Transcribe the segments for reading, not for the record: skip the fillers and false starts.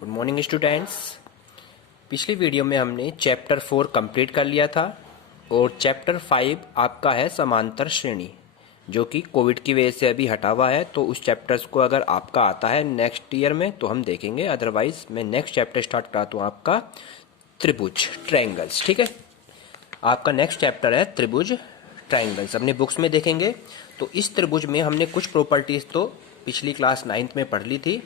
Good morning students. पिछली video में हमने चैप्टर 4 कंप्लीट कर लिया था और चैप्टर 5 आपका है समांतर श्रेणी, जो कि कोविड की वजह से अभी हटा हुआ है। तो उस चैप्टर्स को अगर आपका आता है नेक्स्ट ईयर में तो हम देखेंगे, अदरवाइज मैं नेक्स्ट चैप्टर स्टार्ट कराता हूँ आपका त्रिभुज ट्रायंगल्स। ठीक है, आपका नेक्स्ट चैप्टर है त्रिभुज ट्रायंगल्स, अपने बुक्स में देखेंगे। तो इस त्रिभुज में हमने कुछ प्रॉपर्टीज तो पिछली क्लास 9th में पढ़ ली थी,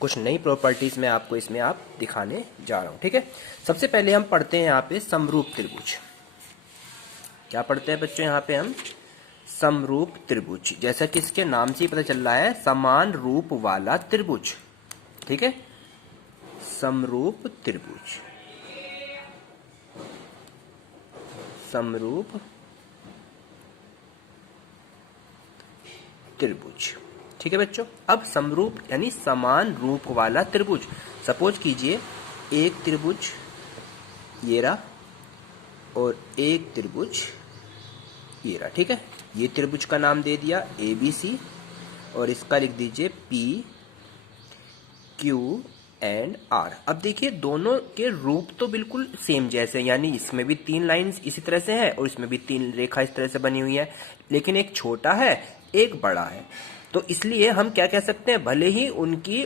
कुछ नई प्रॉपर्टीज मैं आपको इसमें आप दिखाने जा रहा हूं। ठीक है, सबसे पहले हम पढ़ते हैं यहाँ पे समरूप त्रिभुज। क्या पढ़ते हैं बच्चों यहाँ पे हम? समरूप त्रिभुज। जैसा कि इसके नाम से ही पता चल रहा है, समान रूप वाला त्रिभुज। ठीक है, समरूप त्रिभुज, समरूप त्रिभुज। ठीक है बच्चों, अब समरूप यानी समान रूप वाला त्रिभुज। सपोज कीजिए एक त्रिभुज ये रहा और एक त्रिभुज ये रहा। ठीक है, ये त्रिभुज का नाम दे दिया ABC और इसका लिख दीजिए PQR। अब देखिए दोनों के रूप तो बिल्कुल सेम जैसे, यानी इसमें भी 3 लाइंस इसी तरह से है और इसमें भी 3 रेखा इस तरह से बनी हुई है, लेकिन एक छोटा है एक बड़ा है। तो इसलिए हम क्या कह सकते हैं, भले ही उनकी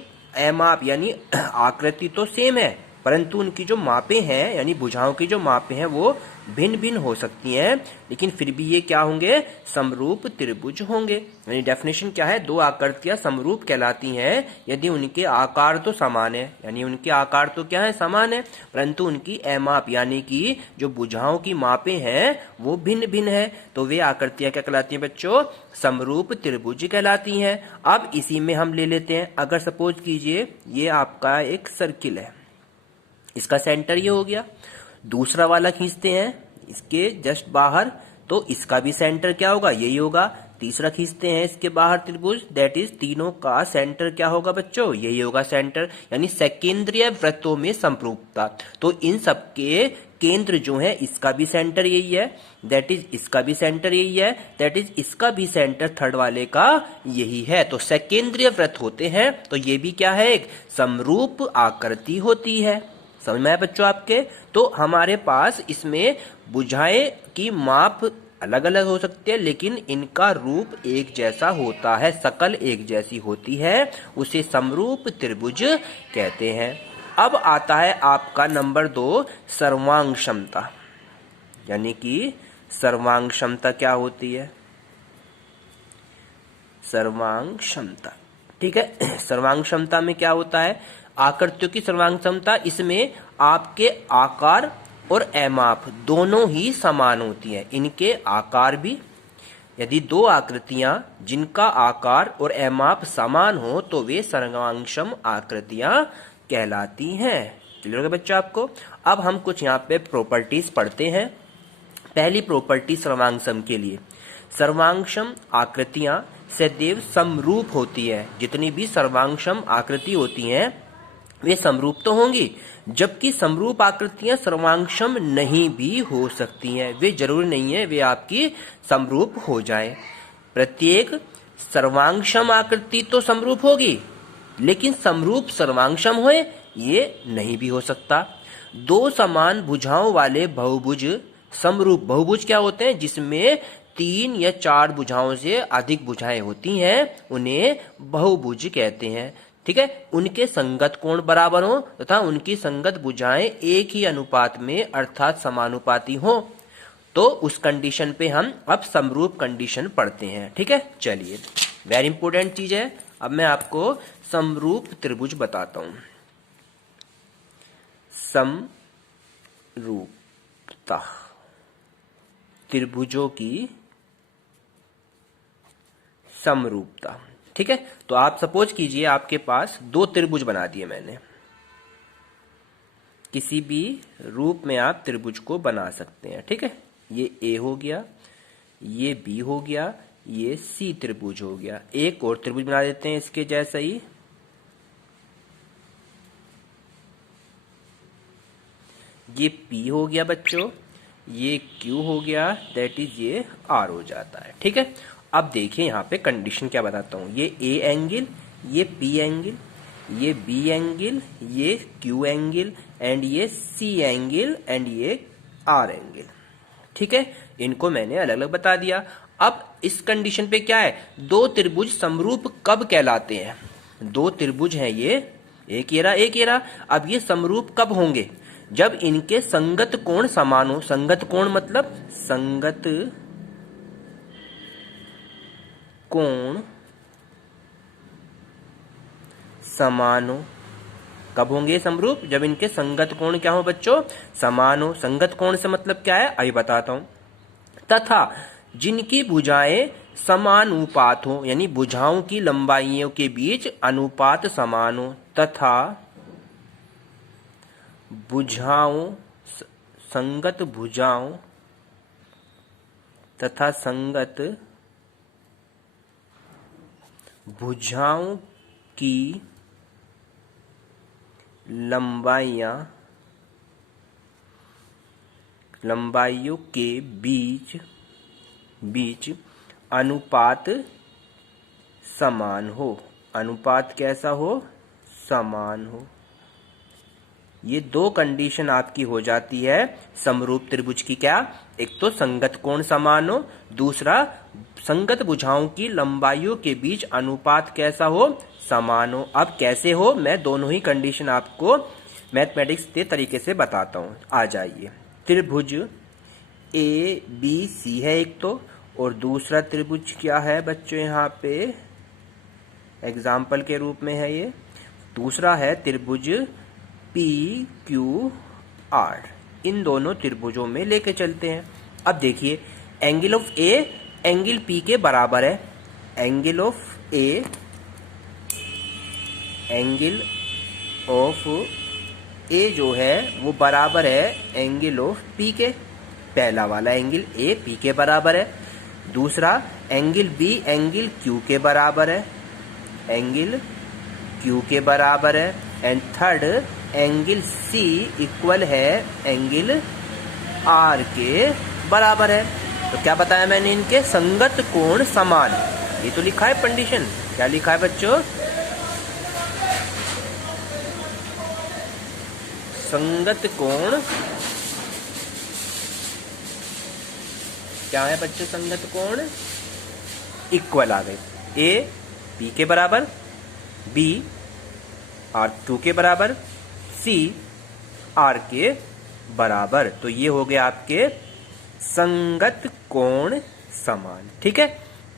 माप यानी आकृति तो सेम है, परंतु उनकी जो मापें हैं यानी भुजाओं की जो मापें हैं वो भिन्न भिन्न हो सकती हैं, लेकिन फिर भी ये क्या होंगे? समरूप त्रिभुज होंगे। यानी डेफिनेशन क्या है? दो आकृतियां समरूप कहलाती हैं यदि उनके आकार तो समान है, यानी उनके आकार तो क्या है? समान है, परंतु उनकी माप यानी कि जो भुजाओं की मापें हैं वो भिन्न भिन्न है। तो वे आकृतियां क्या कहलाती हैं बच्चों? समरूप त्रिभुज कहलाती हैं। अब इसी में हम ले लेते हैं, अगर सपोज कीजिए ये आपका एक सर्किल है, इसका सेंटर ये हो गया, दूसरा वाला खींचते हैं इसके जस्ट बाहर, तो इसका भी सेंटर क्या होगा? यही होगा। तीसरा खींचते हैं इसके बाहर त्रिभुज, दैट इज तीनों का सेंटर क्या होगा बच्चों? यही होगा सेंटर, यानी सेकेंद्रीय वृत्तों में समरूपता। तो इन सबके केंद्र जो है, इसका भी सेंटर यही है, दैट इज इसका भी सेंटर यही है, दैट इज इसका भी सेंटर थर्ड वाले का यही है। तो सेकेंद्रीय वृत्त होते हैं, तो ये भी क्या है? एक समरूप आकृति होती है। समझ में आया बच्चों आपके? तो हमारे पास इसमें भुजाएं की माप अलग अलग हो सकती है, लेकिन इनका रूप एक जैसा होता है, शकल एक जैसी होती है, उसे समरूप त्रिभुज कहते हैं। अब आता है आपका नंबर 2, सर्वांग क्षमता। यानी कि सर्वांग क्षमता क्या होती है? सर्वांग क्षमता, ठीक है। सर्वांग क्षमता में क्या होता है? आकृतियों की सर्वांग क्षमता, इसमें आपके आकार और माप दोनों ही समान होती है। इनके आकार भी, यदि दो आकृतियां जिनका आकार और माप समान हो तो वे सर्वांगक्षम आकृतियां कहलाती हैं। क्लियर हो गया बच्चों आपको? अब हम कुछ यहाँ पे प्रॉपर्टीज पढ़ते हैं। पहली प्रॉपर्टी सर्वांगक्षम के लिए, सर्वांगक्षम आकृतियां सदैव समरूप होती है। जितनी भी सर्वांगक्षम आकृति होती हैं वे समरूप तो होंगी, जबकि समरूप आकृतियां सर्वांगक्षम नहीं भी हो सकती हैं। वे जरूरी नहीं है वे आपकी समरूप हो जाए। प्रत्येक सर्वांगक्षम आकृति तो समरूप होगी, लेकिन समरूप सर्वांगक्षम होए ये नहीं भी हो सकता। दो समान भुजाओं वाले बहुभुज समरूप बहुभुज क्या होते हैं? जिसमें 3 या 4 भुजाओं से अधिक भुजाएं होती हैं, उन्हें बहुभुज कहते हैं। ठीक है, उनके संगत कोण बराबर हो तथा उनकी संगत भुजाएं एक ही अनुपात में अर्थात समानुपाती हो, तो उस कंडीशन पे हम अब समरूप कंडीशन पढ़ते हैं। ठीक है, चलिए, वेरी इंपोर्टेंट चीज है। अब मैं आपको समरूप त्रिभुज बताता हूं। समरूपता, त्रिभुजों की समरूपता। ठीक है, तो आप सपोज कीजिए आपके पास 2 त्रिभुज बना दिए मैंने। किसी भी रूप में आप त्रिभुज को बना सकते हैं। ठीक है, ये A हो गया, ये B हो गया, ये C त्रिभुज हो गया। एक और त्रिभुज बना देते हैं इसके जैसा ही, ये P हो गया बच्चों, ये Q हो गया, दैट इज ये R हो जाता है। ठीक है, अब देखिए यहाँ पे कंडीशन क्या बताता हूँ। ये A एंगल, ये P एंगल, ये बी एंगल, ये क्यू एंगल, एंड ये सी एंगल, एंड ये आर एंगल। ठीक है, इनको मैंने अलग अलग बता दिया। अब इस कंडीशन पे क्या है, दो त्रिभुज समरूप कब कहलाते हैं? दो त्रिभुज हैं ये, एक ये रहा, एक ये रहा। अब ये समरूप कब होंगे? जब इनके संगत कोण समान हो। संगत कोण मतलब संगत कोण समान हो। कब होंगे समरूप? जब इनके संगत कोण क्या हो बच्चों? समान हो। संगत कोण से मतलब क्या है, आइए बताता हूं। तथा जिनकी भुजाएं समानुपात हो, यानी भुजाओं की लंबाइयों के बीच अनुपात समान हो। तथा भुजाओं संगत भुजाओं तथा संगत भुजाओं की लंबाइयों के बीच अनुपात समान हो। अनुपात कैसा हो? समान हो। ये दो कंडीशन आपकी हो जाती है समरूप त्रिभुज की। क्या? एक तो संगत कोण समान हो, दूसरा संगत भुजाओं की लंबाइयों के बीच अनुपात कैसा हो? समान हो। अब कैसे हो, मैं दोनों ही कंडीशन आपको मैथमेटिक्स के तरीके से बताता हूं। आ जाइए। त्रिभुज ए बी सी है एक तो, और दूसरा त्रिभुज क्या है बच्चों, यहाँ पे एग्जाम्पल के रूप में है ये। दूसरा है त्रिभुज पी क्यू आर। इन दोनों त्रिभुजों में लेके चलते हैं। अब देखिए, angle of A angle P के बराबर है। Angle of A angle of A जो है वो बराबर है एंगल ऑफ पी के। पहला वाला एंगल ए पी के बराबर है। दूसरा एंगल बी एंगल क्यू के बराबर है। एंगल क्यू के बराबर है। And third angle C equal है एंगल आर के बराबर है। तो क्या बताया मैंने, इनके संगत कोण समान। ये तो लिखा है कंडीशन। क्या लिखा है बच्चों? संगत कोण क्या है बच्चों? संगत कोण इक्वल आ गए। ए पी के बराबर, बी आर क्यू के बराबर, सी आर के बराबर। तो ये हो गए आपके संगत कोण समान। ठीक है।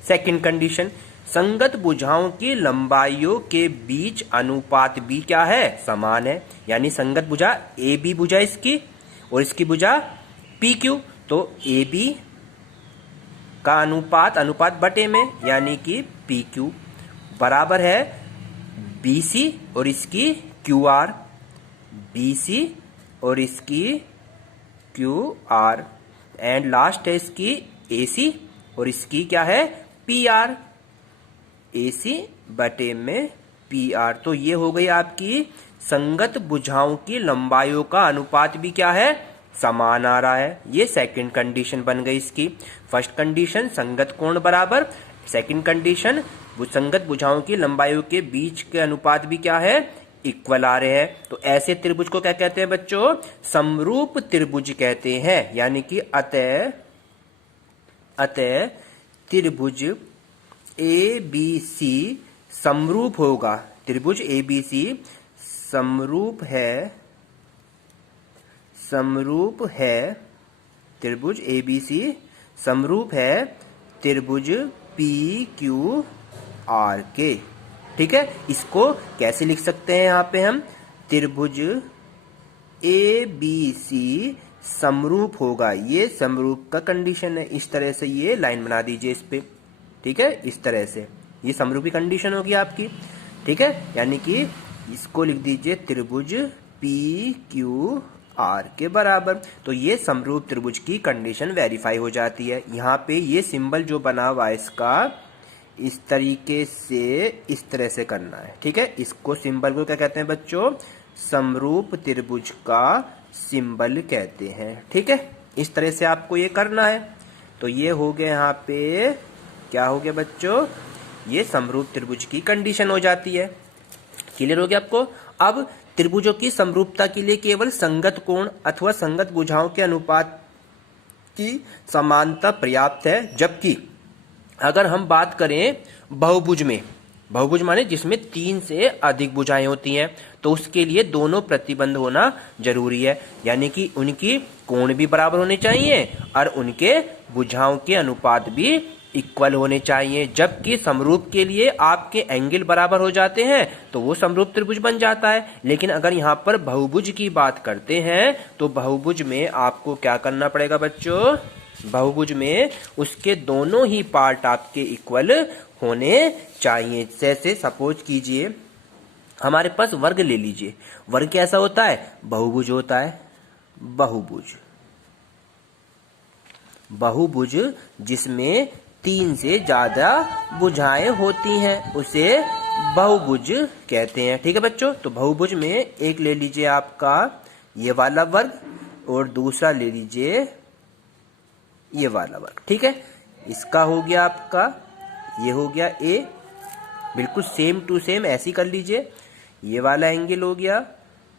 सेकंड कंडीशन, संगत भुजाओं की लंबाइयों के बीच अनुपात भी क्या है? समान है। यानी संगत भुजा ए बी भुजा इसकी, और इसकी भुजा पी क्यू। तो ए बी का अनुपात बटे में, यानी कि पी क्यू बराबर है बी सी और इसकी क्यू आर। बी सी और इसकी क्यू आर। एंड लास्ट है इसकी ए सी और इसकी क्या है? P R. ए सी बटे में पी आर। तो ये हो गई आपकी संगत भुजाओं की लंबाइयों का अनुपात भी क्या है? समान आ रहा है। ये सेकंड कंडीशन बन गई इसकी। फर्स्ट कंडीशन संगत कोण बराबर, सेकंड कंडीशन संगत भुजाओं की लंबाइयों के बीच के अनुपात भी क्या है? इक्वल आ रहे हैं। तो ऐसे त्रिभुज को क्या कहते हैं बच्चों? समरूप त्रिभुज कहते हैं। यानी कि अतः त्रिभुज ए बी सी समरूप होगा। त्रिभुज ए बी सी समरूप है त्रिभुज ए बी सी समरूप है त्रिभुज पी क्यू आर के। ठीक है। इसको कैसे लिख सकते हैं? यहाँ पे हम त्रिभुज ए बी सी समरूप होगा। ये समरूप का कंडीशन है। इस तरह से ये लाइन बना दीजिए इस पे। ठीक है, इस तरह से ये समरूपी कंडीशन होगी आपकी। ठीक है, यानी कि इसको लिख दीजिए त्रिभुज पी क्यू आर के बराबर। तो ये समरूप त्रिभुज की कंडीशन वेरीफाई हो जाती है। यहाँ पे ये सिंबल जो बना हुआ है इसका इस तरीके से इस तरह से करना है। ठीक है, इसको सिंबल को क्या कहते हैं बच्चों? समरूप त्रिभुज का सिंबल कहते हैं। ठीक है, इस तरह से आपको ये करना है। तो ये हो गया यहाँ पे क्या हो गया बच्चों? ये समरूप त्रिभुज की कंडीशन हो जाती है। क्लियर हो गया आपको। अब त्रिभुजों की समरूपता के लिए केवल संगत कोण अथवा संगत भुजाओं के अनुपात की समानता पर्याप्त है, जबकि अगर हम बात करें बहुभुज में, बहुभुज माने जिसमें 3 से अधिक भुजाएं होती हैं, तो उसके लिए दोनों प्रतिबंध होना जरूरी है, यानी कि उनकी कोण भी बराबर होने चाहिए और उनके भुजाओं के अनुपात भी इक्वल होने चाहिए। जबकि समरूप के लिए आपके एंगल बराबर हो जाते हैं तो वो समरूप त्रिभुज बन जाता है। लेकिन अगर यहाँ पर बहुभुज की बात करते हैं तो बहुभुज में आपको क्या करना पड़ेगा बच्चों, बहुभुज में उसके दोनों ही पार्ट आपके इक्वल होने चाहिए। जैसे सपोज कीजिए हमारे पास वर्ग ले लीजिए, वर्ग कैसा होता है, बहुभुज होता है, बहुभुज, बहुभुज जिसमें 3 से ज्यादा भुजाएं होती हैं उसे बहुभुज कहते हैं। ठीक है बच्चों, तो बहुभुज में एक ले लीजिए आपका ये वाला वर्ग और दूसरा ले लीजिए ये वाला वर्ग। ठीक है, इसका हो गया आपका, ये हो गया ए, बिल्कुल सेम टू सेम ऐसे कर लीजिए। ये वाला एंगल हो गया,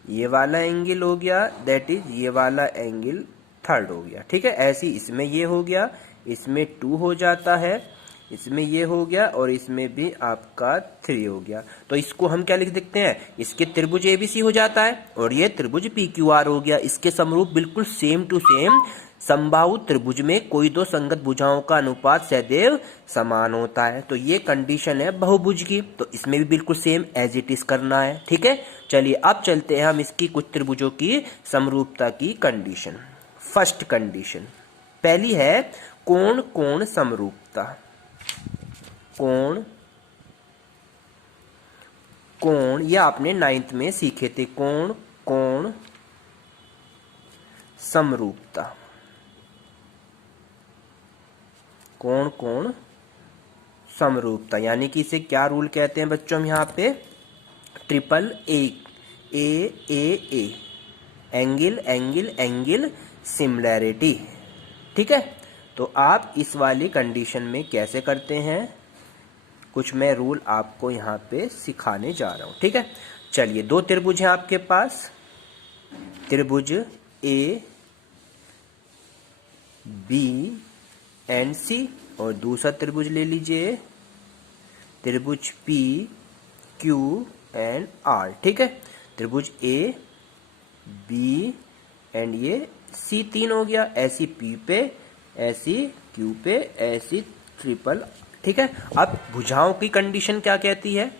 ये वाला एंगल हो गया, दैट इज ये वाला एंगल थर्ड हो गया। ठीक है, ऐसी इसमें ये हो गया, इसमें 2 हो जाता है, इसमें ये हो गया और इसमें भी आपका 3 हो गया। तो इसको हम क्या लिख सकते हैं, इसके त्रिभुज एबीसी हो जाता है और ये त्रिभुज पीक्यूआर हो गया। इसके समरूप बिल्कुल सेम टू सेम समबाहु त्रिभुज में कोई दो संगत भुजाओं का अनुपात सदैव समान होता है। तो ये कंडीशन है बहुभुज की, तो इसमें भी बिल्कुल सेम एज इट इज करना है। ठीक है, चलिए अब चलते हैं हम इसकी कुछ त्रिभुजों की समरूपता की कंडीशन। फर्स्ट कंडीशन पहली है कोण कोण समरूपता। कोण कोण ये आपने 9th में सीखे थे, कोण कोण समरूपता, कोण कोण समरूपता, यानी कि इसे क्या रूल कहते हैं बच्चों हम यहाँ पे, triple A angle angle angle similarity. ठीक है, तो आप इस वाली कंडीशन में कैसे करते हैं, कुछ मैं रूल आपको यहाँ पे सिखाने जा रहा हूँ। ठीक है, चलिए दो त्रिभुज हैं आपके पास, त्रिभुज ए बी एंड सी और दूसरा त्रिभुज ले लीजिए त्रिभुज पी क्यू एंड आर। ठीक है, त्रिभुज ए बी एंड ये सी 3 हो गया, ऐसी पी पे, ऐसी क्यू पे, ऐसी ट्रिपल। ठीक है, अब भुजाओं की कंडीशन क्या कहती है,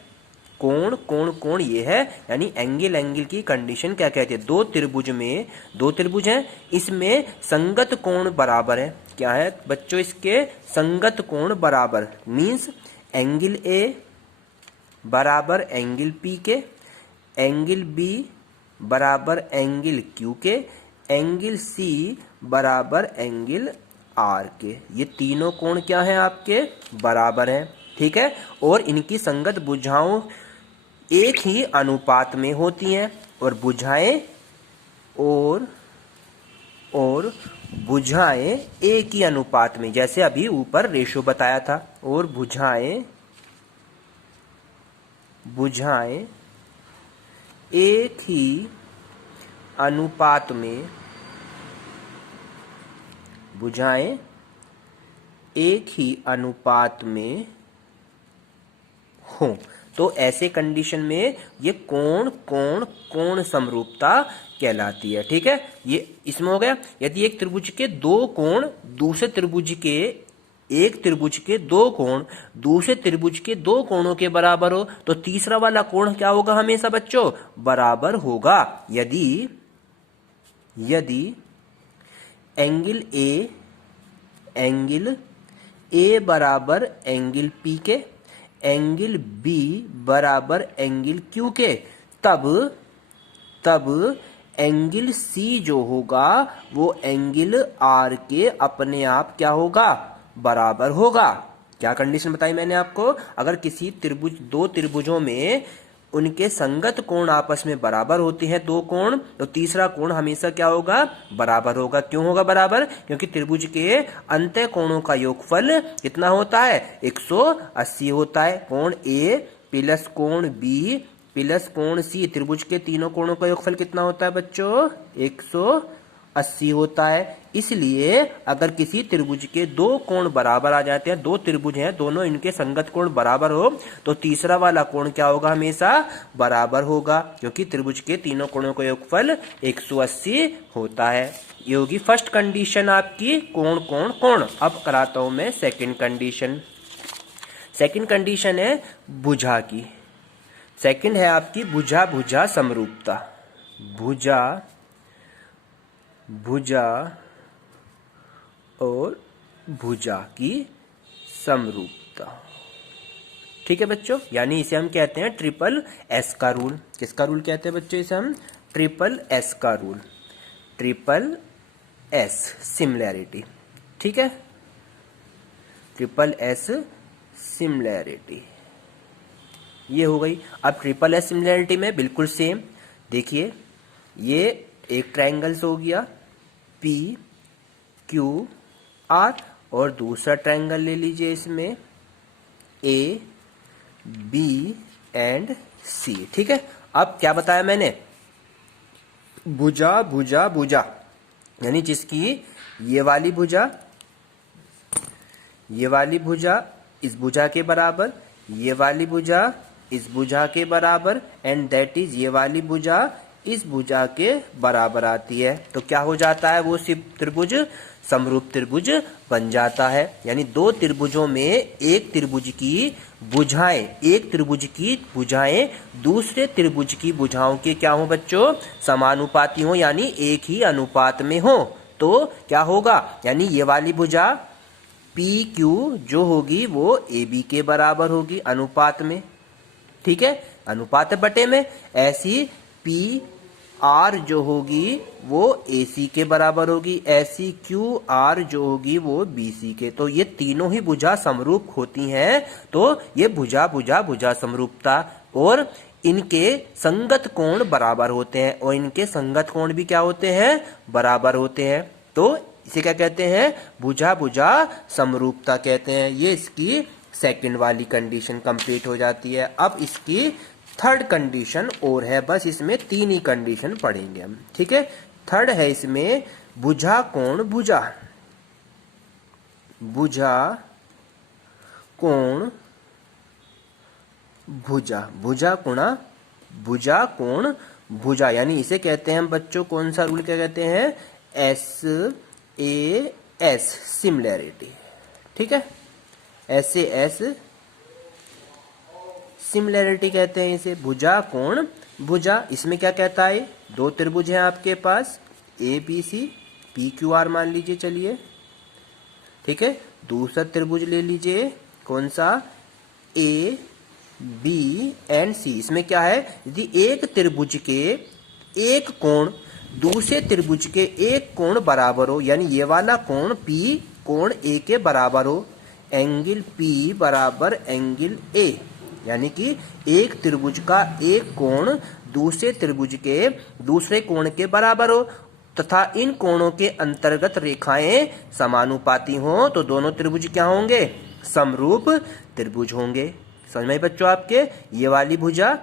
कोण कोण कोण ये है, यानी एंगल एंगल की कंडीशन क्या कहती है, दो त्रिभुज में, दो त्रिभुज हैं, इसमें संगत कोण बराबर है। क्या है बच्चों, इसके संगत कोण बराबर मीन्स एंगल ए बराबर एंगल पी के, एंगल बी बराबर एंगल क्यू के, एंगल सी बराबर एंगल आर के। ये तीनों कोण क्या हैं आपके, बराबर हैं। ठीक है, और इनकी संगत भुजाओं एक ही अनुपात में होती हैं और भुजाएं और भुजाएं एक ही अनुपात में, जैसे अभी ऊपर रेशो बताया था, और भुजाएं एक ही अनुपात में, भुजाएं एक ही अनुपात में हो, तो ऐसे कंडीशन में ये कोण कोण कोण समरूपता कहलाती है। ठीक है, ये इसमें हो गया। यदि एक त्रिभुज के दो कोण दूसरे त्रिभुज के, एक त्रिभुज के दो कोण दूसरे त्रिभुज के दो कोणों के बराबर हो तो तीसरा वाला कोण क्या होगा, हमेशा बच्चों बराबर होगा। यदि एंगल ए बराबर एंगल पी के, एंगल बी बराबर एंगल क्यू के, तब एंगल सी जो होगा वो एंगल आर के अपने आप क्या होगा, बराबर होगा। क्या कंडीशन बताई मैंने आपको, अगर किसी त्रिभुज, दो त्रिभुजों में उनके संगत कोण आपस में बराबर होते हैं, दो कोण, तो तीसरा कोण हमेशा क्या होगा, बराबर होगा। क्यों होगा बराबर, क्योंकि त्रिभुज के अंतः कोणों का योगफल कितना होता है, 180 होता है। कोण ए प्लस कोण बी प्लस कोण सी, त्रिभुज के तीनों कोणों का योगफल कितना होता है बच्चों? 180 होता है। इसलिए अगर किसी त्रिभुज के दो कोण बराबर आ जाते हैं, दो त्रिभुज हैं, दोनों इनके संगत कोण बराबर हो, तो तीसरा वाला कोण क्या होगा? हमेशा बराबर होगा, क्योंकि त्रिभुज के तीनों कोणों का योगफल 180 होता है। ये होगी फर्स्ट कंडीशन आपकी, कोण कोण कोण। अब कराता हूं मैं सेकंड कंडीशन। सेकंड कंडीशन है भुजा की। सेकंड है आपकी भुजा भुजा समरूपता। भुजा भुजा और भुजा की समरूपता। ठीक है बच्चों, यानी इसे हम कहते हैं ट्रिपल एस का रूल। किसका रूल कहते हैं बच्चों? इसे हम ट्रिपल एस का रूल, ट्रिपल एस सिमिलैरिटी। ठीक है, ट्रिपल एस सिमिलैरिटी ये हो गई। अब ट्रिपल एस सिमिलैरिटी में बिल्कुल सेम, देखिए ये एक ट्रायंगल हो गया P Q R, और दूसरा ट्रायंगल ले लीजिए इसमें A B एंड C। ठीक है, अब क्या बताया मैंने? भुजा भुजा भुजा, यानी जिसकी ये वाली भुजा इस भुजा के बराबर, ये वाली भुजा इस भुजा के बराबर, एंड दैट इज ये वाली भुजा इस भुजा के बराबर आती है, तो क्या हो जाता है? वो त्रिभुज समरूप त्रिभुज बन जाता है। यानी दो त्रिभुजों में एक त्रिभुज की भुजाएं दूसरे त्रिभुज की भुजाओं के क्या हो बच्चों? समानुपाती हो, यानी एक ही अनुपात में हो, तो क्या होगा? यानी ये वाली भुजा PQ जो होगी वो AB के बराबर होगी अनुपात में। ठीक है, अनुपात बटे में। ऐसी PR जो होगी वो AC के बराबर होगी, ऐसी QR जो होगी वो BC के। तो ये तीनों ही भुजा समरूप होती हैं, तो ये भुजा भुजा भुजा समरूपता। और इनके संगत कोण बराबर होते हैं, और इनके संगत कोण भी क्या होते हैं? बराबर होते हैं। तो इसे क्या कहते हैं? भुजा भुजा समरूपता कहते हैं। ये इसकी सेकंड वाली कंडीशन कंप्लीट हो जाती है। अब इसकी थर्ड कंडीशन और है, बस इसमें तीन ही कंडीशन पढ़ेंगे हम। ठीक है, थर्ड है इसमें भुजा कोण भुजा। भुजा कोण भुजा, भुजा कोणा भुजा कोण भुजा, यानी इसे कहते हैं हम बच्चों, कौन सा रूल क्या कहते हैं? SAS similarity. ठीक है, SAS सिमिलैरिटी कहते हैं इसे, भुजा कोण भुजा। इसमें क्या कहता है? दो त्रिभुज हैं आपके पास ABC, PQR मान लीजिए, चलिए ठीक है। दूसरा त्रिभुज ले लीजिए, कौन सा? AB and C। इसमें क्या है? यदि एक त्रिभुज के एक कोण दूसरे त्रिभुज के एक कोण बराबर हो, यानी ये वाला कोण P कोण A के बराबर हो, एंगल P बराबर एंगल A, यानी कि एक त्रिभुज का एक कोण दूसरे त्रिभुज के दूसरे कोण के बराबर हो, तथा इन कोणों के अंतर्गत रेखाएं समानुपाती हों, तो दोनों त्रिभुज क्या होंगे? समरूप त्रिभुज होंगे। समझ में बच्चों आपके? ये वाली भुजा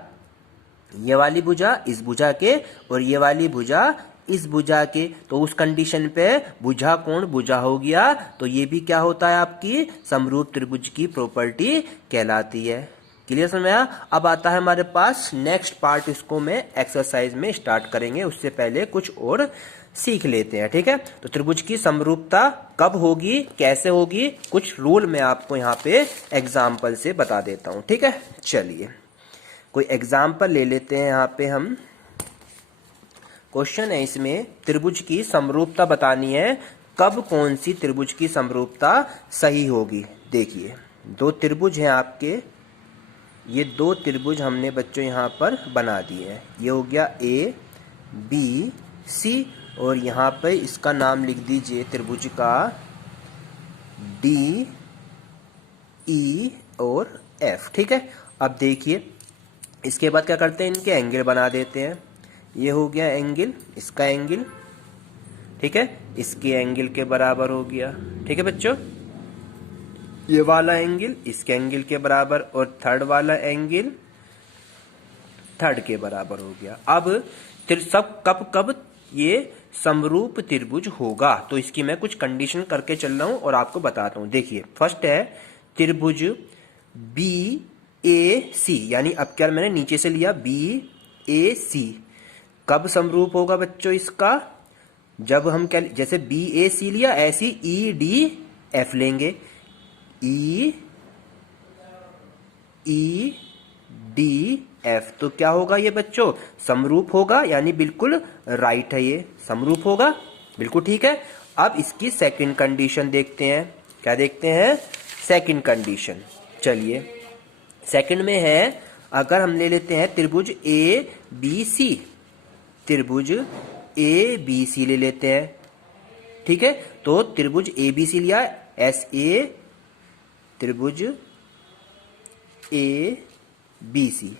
इस भुजा के, और ये वाली भुजा इस भुजा के, तो उस कंडीशन पे भुजा कोण भुजा हो गया, तो ये भी क्या होता है? आपकी समरूप त्रिभुज की प्रॉपर्टी कहलाती है। क्लियर समझ में आया? अब आता है हमारे पास नेक्स्ट पार्ट, इसको मैं एक्सरसाइज में स्टार्ट करेंगे, उससे पहले कुछ और सीख लेते हैं। ठीक है, तो त्रिभुज की समरूपता कब होगी, कैसे होगी, कुछ रूल मैं आपको यहाँ पे एग्जाम्पल से बता देता हूँ। ठीक है, चलिए कोई एग्जाम्पल ले लेते हैं। यहाँ पे हम क्वेश्चन है, इसमें त्रिभुज की समरूपता बतानी है, कब कौन सी त्रिभुज की समरूपता सही होगी। देखिए दो त्रिभुज हैं आपके, ये दो त्रिभुज हमने बच्चों यहाँ पर बना दिए हैं। ये हो गया ABC, और यहाँ पे इसका नाम लिख दीजिए त्रिभुज का DE और F। ठीक है, अब देखिए इसके बाद क्या करते हैं? इनके एंगल बना देते हैं। ये हो गया एंगल, इसका एंगल, ठीक है, इसके एंगल के बराबर हो गया। ठीक है बच्चों, ये वाला एंगल इसके एंगल के बराबर, और थर्ड वाला एंगल थर्ड के बराबर हो गया। अब सब कब कब ये समरूप त्रिभुज होगा, तो इसकी मैं कुछ कंडीशन करके चल रहा हूं और आपको बताता हूं। देखिए फर्स्ट है त्रिभुज बी ए सी, यानी अब क्या मैंने नीचे से लिया बी ए सी, कब समरूप होगा बच्चों इसका, जब हम क्या जैसे बी ए सी लिया ऐसी ई डी एफ लेंगे, ई डी एफ, तो क्या होगा ये बच्चों समरूप होगा, यानी बिल्कुल राइट है, ये समरूप होगा, बिल्कुल ठीक है। अब इसकी सेकंड कंडीशन देखते हैं, क्या देखते हैं सेकंड कंडीशन। चलिए सेकंड में है, अगर हम ले लेते हैं त्रिभुज ए बी सी, त्रिभुज ए बी सी ले लेते हैं, ठीक है। तो त्रिभुज ए बी सी लिया एस ए, त्रिभुज ए बी सी,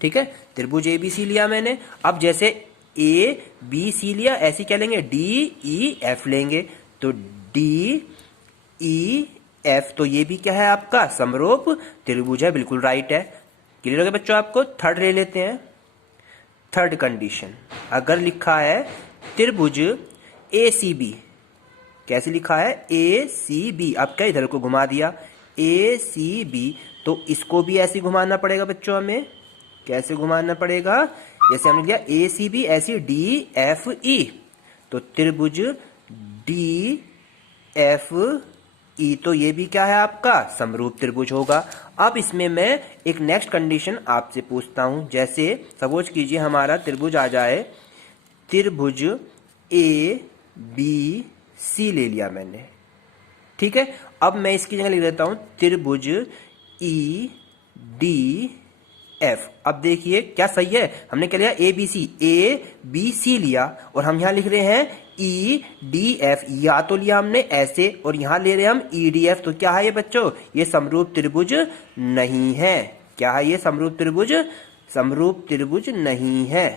ठीक है, त्रिभुज ए बी सी लिया मैंने। अब जैसे ए बी सी लिया ऐसे क्या लेंगे डी ई एफ लेंगे, तो डी ई एफ, तो ये भी क्या है आपका समरूप त्रिभुज है, बिल्कुल राइट है। क्लियर हो गया बच्चों आपको। थर्ड ले लेते हैं, थर्ड कंडीशन, अगर लिखा है त्रिभुज ए सी बी, कैसे लिखा है ए सी बी, अब क्या इधर को घुमा दिया ए सी बी, तो इसको भी ऐसे घुमाना पड़ेगा बच्चों, हमें कैसे घुमाना पड़ेगा, जैसे हमने लिया ए सी बी ऐसी डी एफ ई, तो त्रिभुज डी एफ ई, तो ये भी क्या है आपका समरूप त्रिभुज होगा। अब इसमें मैं एक नेक्स्ट कंडीशन आपसे पूछता हूं, जैसे सपोज कीजिए हमारा त्रिभुज आ जाए त्रिभुज ए बी सी ले लिया मैंने, ठीक है। अब मैं इसकी जगह लिख देता हूं त्रिभुज ई डी एफ। अब देखिए क्या सही है, हमने क्या लिया ए बी सी लिया और हम यहां लिख रहे हैं ई डी एफ, या तो लिया हमने ऐसे और यहां ले रहे हैं हम ई डी एफ, तो क्या है ये बच्चों ये समरूप त्रिभुज नहीं है। क्या है ये समरूप त्रिभुज, समरूप त्रिभुज नहीं है,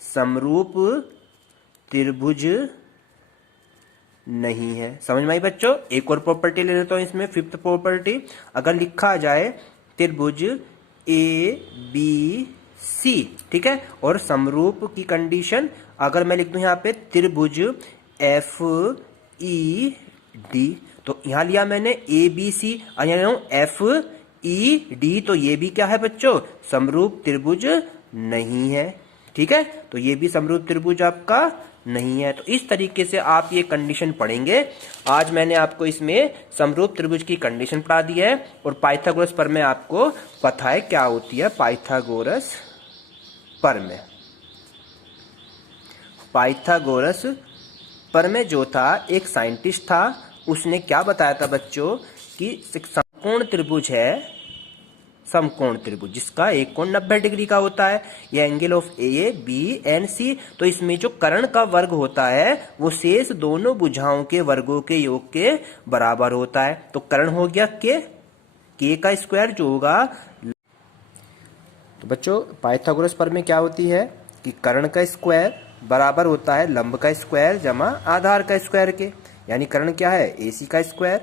समरूप त्रिभुज नहीं है। समझ में आई बच्चों। एक और प्रॉपर्टी ले लेता हूं इसमें, फिफ्थ प्रॉपर्टी, अगर लिखा जाए त्रिभुज ए बी सी, ठीक है, और समरूप की कंडीशन अगर मैं लिख दूं यहाँ पे त्रिभुज एफ ई डी, तो यहां लिया मैंने ए बी सी और यहां एफ ई डी, तो ये भी क्या है बच्चों समरूप त्रिभुज नहीं है, ठीक है, तो ये भी समरूप त्रिभुज आपका नहीं है। तो इस तरीके से आप ये कंडीशन पढ़ेंगे। आज मैंने आपको इसमें समरूप त्रिभुज की कंडीशन पढ़ा दी है और पाइथागोरस प्रमेय आपको पता है क्या होती है। पाइथागोरस प्रमेय, पाइथागोरस प्रमेय जो था एक साइंटिस्ट था, उसने क्या बताया था बच्चों कि समकोण त्रिभुज है, समकोण त्रिभुज जिसका एक कोण 90 डिग्री का होता है, ये angle of A B and C, तो इसमें जो कर्ण का वर्ग होता है वो शेष दोनों भुजाओं के वर्गों के योग के बराबर होता है। तो कर्ण हो गया के का स्क्वायर जो होगा। तो बच्चों पाइथागोरस प्रमेय क्या होती है कि कर्ण का स्क्वायर बराबर होता है लंब का स्क्वायर जमा आधार का स्क्वायर के, यानी कर्ण क्या है ए सी का स्क्वायर,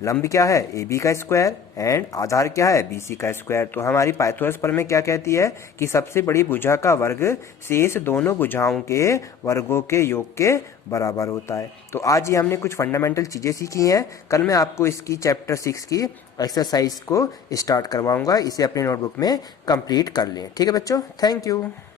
लंब क्या है ए बी का स्क्वायर एंड आधार क्या है बी सी का स्क्वायर। तो हमारी पाइथागोरस प्रमेय क्या कहती है कि सबसे बड़ी भुजा का वर्ग शेष दोनों भुजाओं के वर्गों के योग के बराबर होता है। तो आज ही हमने कुछ फंडामेंटल चीज़ें सीखी हैं, कल मैं आपको इसकी चैप्टर 6 की एक्सरसाइज को स्टार्ट करवाऊंगा, इसे अपने नोटबुक में कंप्लीट कर लें। ठीक है बच्चों, थैंक यू।